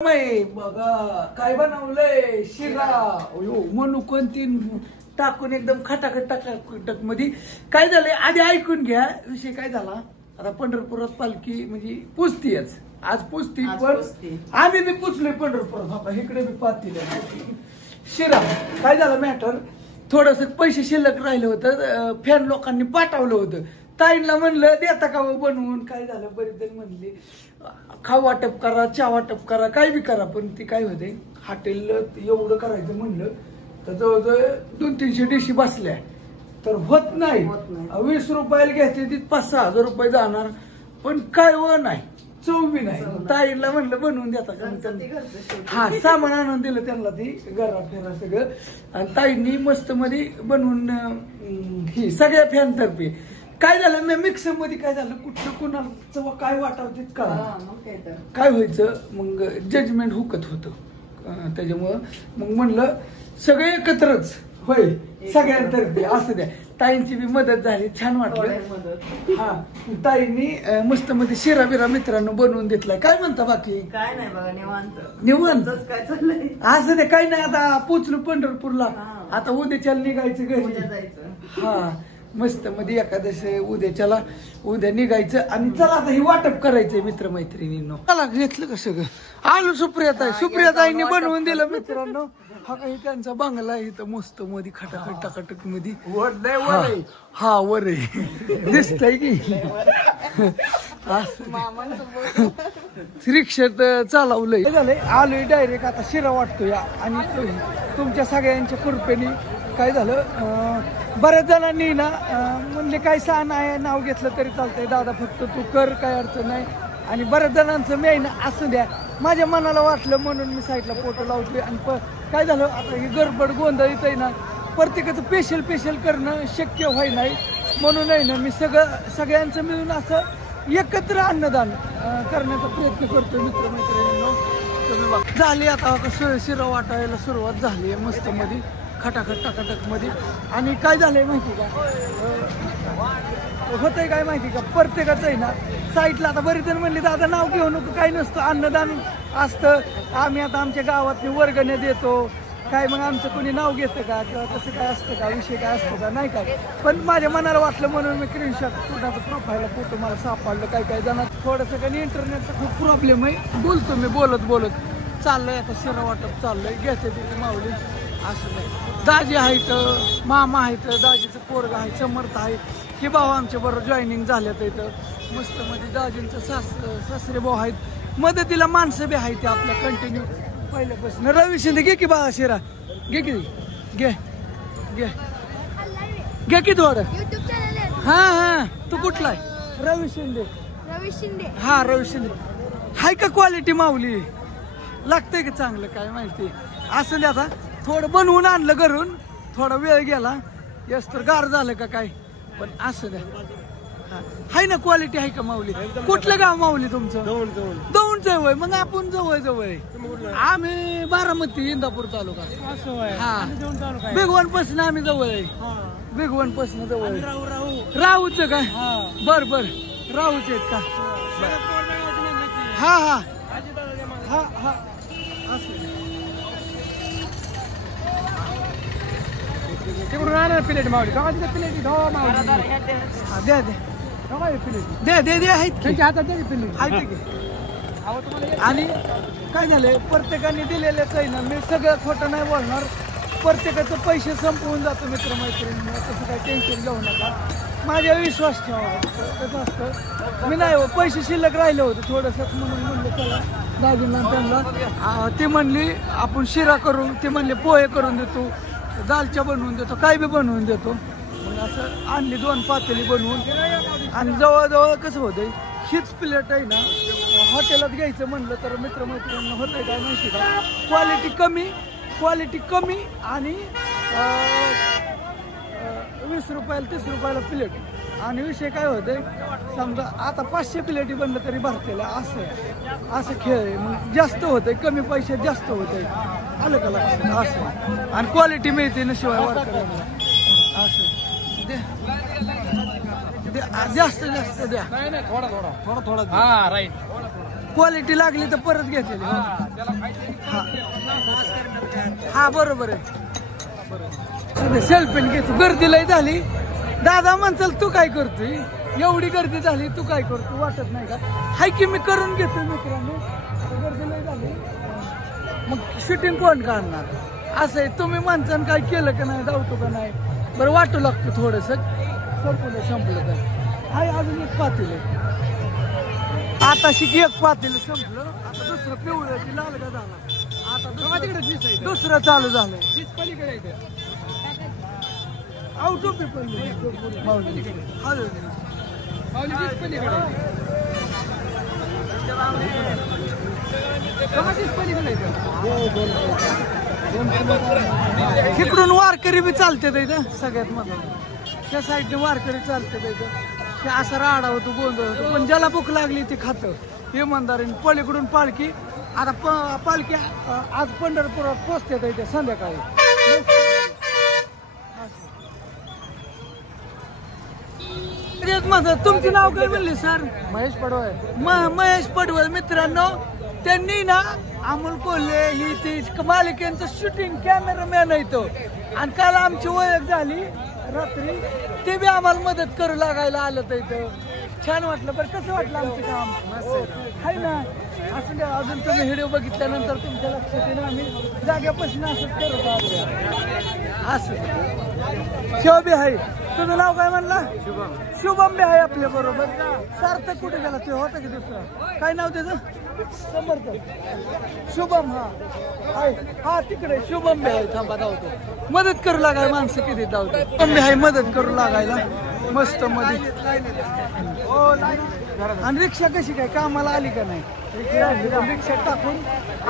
बघा काय बनवलंय शिरा मनुकन तीन टाकून एकदम खटाखट टाकटक मध्ये काय झालंय आधी ऐकून घ्या विषय काय झाला। आता पंढरपुरात पालखी म्हणजे पुजतीच आज पुजती पण आम्ही बी पुजलोय पंढरपुरात। बाबा इकडे बी पाहतील शिरा काय झालं मॅटर थोडस पैसे शिल्लक राहिलं होतं फॅन लोकांनी पाठवलं होतं ताईंना म्हणलं देता का बनवून काय झालं बरेच जण म्हणले खाऊ वाटप करा चहा वाटप करा काय बी करा पण ती काय होते हॉटेल एवढं करायचं म्हणलं तर जवळजवळ 200-300 डिशी बसल्या तर होत नाही 20 रुपयाला घ्यायचे ती 5-6 हजार रुपये जाणार पण काय व नाही चव बी नाही। ताईला म्हणलं बनवून देता हा सामान आणून दिलं त्यांना ती घरा फेरा सगळं आणि ताईंनी मस्त मध्ये बनवून ही सगळ्या फॅन तर्फे काय झालं मी मिक्सर मध्ये काय झालं कुठलं कुणाला काय वाटावं का काय व्हायचं मग जजमेंट हुकत होतं त्याच्यामुळं मग म्हणलं सगळे एकत्रच होय सगळ्यांतर्फे असं द्या। ताईंची बी मदत झाली छान वाटलं हा ताईंनी मस्त मध्ये शिरा बिरा मित्रांनो बनवून घेतलाय। काय म्हणता बाकी काय नाही बघा निवांत काय चाललंय असं ते काही नाही आता पोचलो पंढरपूरला आता उद्याच्या निघायचं घरी हा मस्त मध्ये एकादश उद्या निघायचं आणि चला आता ही वाटप करायचंय मित्रमैत्रिणींनो। चला घेतलं का सगळं आलो सुप्रियाताईंनी बनवून दिलं मित्रांनो। हा काही त्यांचा बंगला आहे इथं मस्त मध्ये खटाखट टाकाटक मध्ये हा वर दिसतंय की रिक्षात चालवलंय झालंय आलोय डायरेक्ट आता शिरा वाटतोय आणि तुमच्या सगळ्यांच्या कृपेने काय झालं बऱ्याच जणांनी ना म्हणले काय सण आहे नाव घेतलं तरी चालतंय दादा फक्त तू कर काय अडचण नाही आणि बऱ्याच जणांचं मी आहे ना असं द्या माझ्या मनाला वाटलं म्हणून मी साईडला फोटो लावतोय आणि काय झालं आता ही गडबड गोंधळ इथं ना प्रत्येकाचं स्पेशल करणं शक्य व्हाय नाही म्हणून आहे ना मी सगळ्यांचं मिळून असं एकत्र अन्नदान करण्याचा प्रयत्न करतोय मित्रमैत्रिणींनो। तुम्ही झाली आता शिरा वाटायला सुरुवात झाली आहे मस्त मध्ये खटाखट टाकाटक मध्ये आणि काय झालंय माहिती का होतंय काय माहिती का प्रत्येकाचं आहे ना साईडला आता बरेच जण म्हणले दादा नाव घेऊ नको काही नसतं अन्नदान असतं आम्ही आता आमच्या गावात वर्गण्या देतो काय मग आमचं कोणी नाव घेतं का किंवा तसं काय असतं का विषय काय असतो का नाही काय पण माझ्या मनाला वाटलं म्हणून मी स्क्रीनशॉट कुणाचं प्रोफाईल फोटो मला सापडलं काय जण थोडंसं काही इंटरनेटचा खूप प्रॉब्लेम आहे बोलतो मी बोलत चाललंय आता शिरा वाटप चाललंय घेते तिथे माऊली असं नाही दाजी आहेत मामा आहेत दाजीचं पोरगा आहे समर्थ आहे हे भाऊ आमच्या बरोबर जॉईनिंग झाल्यात इथं मस्त मध्ये दाजींचं सासरे भाऊ आहेत मदतीला माणसं बी आहेत ते आपल्या कंटिन्यू पहिल्यापासून। रवी शिंदे घे की बाळा शिरा घे की घे की थोडं हा तू कुठला आहे रवी शिंदे हा रवी शिंदे हाय का क्वालिटी माऊली लागतंय का चांगलं काय माहिती असं द्या आता थोडं बनवून आणलं घरून थोडा वेळ गेला यस तर गार झालं का काय पण असं द्या हाय ना क्वालिटी आहे का माऊली कुठलं गाव माऊली तुमचं दौंडचं होय मग आपण जवळ आम्ही बारामती इंदापूर तालुका हा भिगवण पासून आम्ही जवळ आहे भिगवण पासून जवळ राहूच काय बर राहूच आहेत का हा असं तिकडून आणा प्लेट मावली का प्लेट दे आहेत त्यांच्या हातात दे प्लेट आणि काय झालंय प्रत्येकाने दिलेलंच आहे ना मी सगळं खोटं नाही बोलणार प्रत्येकाचं पैसे संपवून जातो मित्रमैत्रिणींना तसं काही टेन्शन घेऊ नका माझ्या विश्वास ठेवा कसं असतं मी नाही पैसे शिल्लक राहिलं होतं थोडंसं म्हणून म्हणलं चला दाजींना त्यांना ते म्हणली आपण शिरा करून ते म्हणले पोहे करून देतो दालच्या बनवून देतो काय बी बनवून देतो मग असं आणली 2 पातेली बनवून आणि जवळजवळ कसं होतंय हीच प्लेट आहे ना हॉटेलात घ्यायचं म्हणलं तर मित्रमैत्रिणींना होतंय काय माहिती का क्वालिटी कमी आणि 20 रुपयाला 30 रुपयाला प्लेट आणि विषय काय होतंय समजा आता 500 प्लेटी बनलं तरी भरतेला असं खेळ आहे मग जास्त होतंय कमी पैशात जास्त होतंय आलं का लक्षात असं आणि क्वालिटी मिळते ना शिवाय असं जास्त द्या थोडा हा राईट क्वालिटी लागली तर परत घेतलेली. हा बरोबर आहे. सेल्फी घेतो. गर्दी लय झाली. दादा म्हणचाल तू काय करतोय, एवढी गर्दी झाली तू काय करतो, वाटत नाही का? हाय की मी करून घेतो मित्रांनो. गर्दी लय झाली मग शूटिंग कोण काढणार असं आहे. तुम्ही माणसानं काय केलं का नाही, धावतो का नाही, बरं वाटू लागतं थोडस. संपलं तर हाय अजून एक पातेल आहे. आता शिकी एक पातेल संपलं. आता दुसरं पिवळं की लाल का झाला. आता दुसरं चालू झालं. आउट ऑफ पेपर इकडून वारकरी बी चालते इथं सगळ्यात मधून. त्या साईडने वारकरी चालते इथं. ते असं राडा होतो, गोंधळ होतो. पण ज्याला भूक लागली ते खातं इमानदारीने. पलीकडून पालखी आता पालखी आज पंढरपुरात पोचते इथे संध्याकाळी. तुमचं नाव काय म्हणले सर? महेश पडवळ. महेश पडवळ मित्रांनो, त्यांनी ना अमोल कोल्हे ही ती मालिकेचं शूटिंग कॅमेरामॅन आहे तो. आणि काल आमची ओळख झाली रात्री. ते बी आम्हाला मदत करू लागायला आलं तर इथं. छान वाटलं. बरं कसं वाटलं आमचं काम? आहे ना. असं द्या. अजून तुम्ही व्हिडिओ बघितल्यानंतर तुमच्या लक्षात येईल आम्ही जाग्यापासून असंच करत आलो. असं शिव बी आहे. तुझं नाव काय म्हणला? शुभम बी आहे आपल्या बरोबर. सार्थक कुठे गेला? ते होता की दुसरं काय नाव त्याचं? समर्थ शुभम. हा तिकडे शुभम बी आहे. थांबा धावतो. मदत करू लागाय माणसं किती धावतो. शुभम बी आहे मदत करू लागायला मस्त मध्ये. आणि रिक्षा कशी काय कामाला आली का नाही? रिक्षा टाकून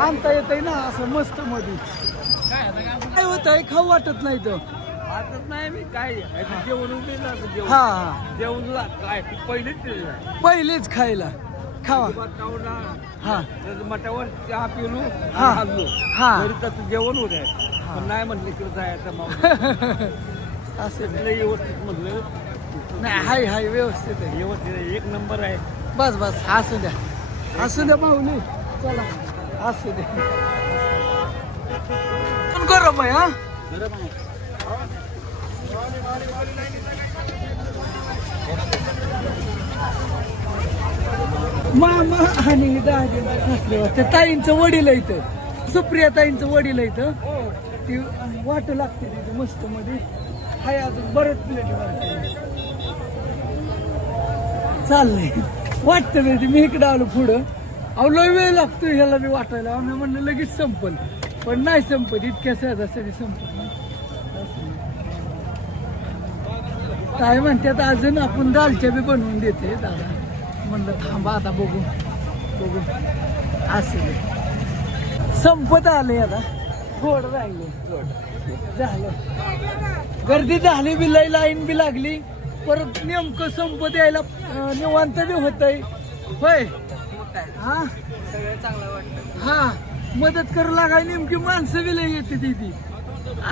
आणता येतय ना असं मस्त मध्ये. काय होत आहे खाऊ वाटत नाही तो. वाटत नाही मी काय जेवण हा काय पहिलेच खायला खावा. हा मठावर चहा पिलो हा हा जेवण होत आहे. नाही म्हटलं की जायचं असं व्यवस्थित म्हटलं नाही. हाय हाय व्यवस्थित आहे. व्यवस्थित आहे. एक नंबर आहे. बस बस असू द्या. असू द्या भाऊनी. चला असू द्या. गरम आहे. हा मामा आणि दाजी ते ताईंचं वडील इथं. सुप्रिया ताईंचं वडील इथं. ती वाटू लागते तिथे मस्त मध्ये. हाय अजून बरेच प्लेट चाललंय. वाटतं नाही मी इकडे आलो पुढं. अहो लय वेळ लागतो ह्याला मी वाटायला. आम्ही म्हणलं लगेच संपल पण नाही संपत. इतक्या सहजासाठी संपत नाही. काय म्हणतात अजून आपण दालच्या बी बनवून देते दादा. म्हणलं थांबा आता बघू बघू. असं संपत आले. आता थोडं राहिले. झालं. गर्दी झाली बी लय. लाईन बी लागली. परत नेमकं संपत यायला निवांत बी होतंय. होय हा सगळं चांगलं वाटतं. हा मदत करू लागाय नेमकी माणसं बी लय येते तिथे.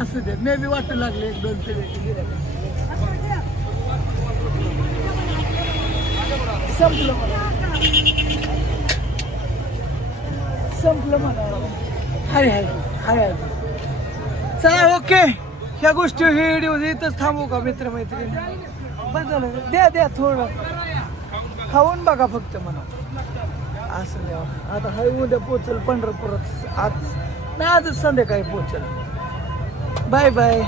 असं दे मे बी वाटू लागले. एक दोन संपलं संपलं म्हणा. हाय हाय हाय. चला ओके. ह्या गोष्टी व्हिडिओ इथंच थांबू का मित्रमैत्रिणी? बदल द्या द्या थोडं खाऊन बघा फक्त म्हणा. असं द्या. आता हाय उद्या पोचल पंढरपुरात. आज नाही आजच संध्याकाळी पोचल. Bye bye.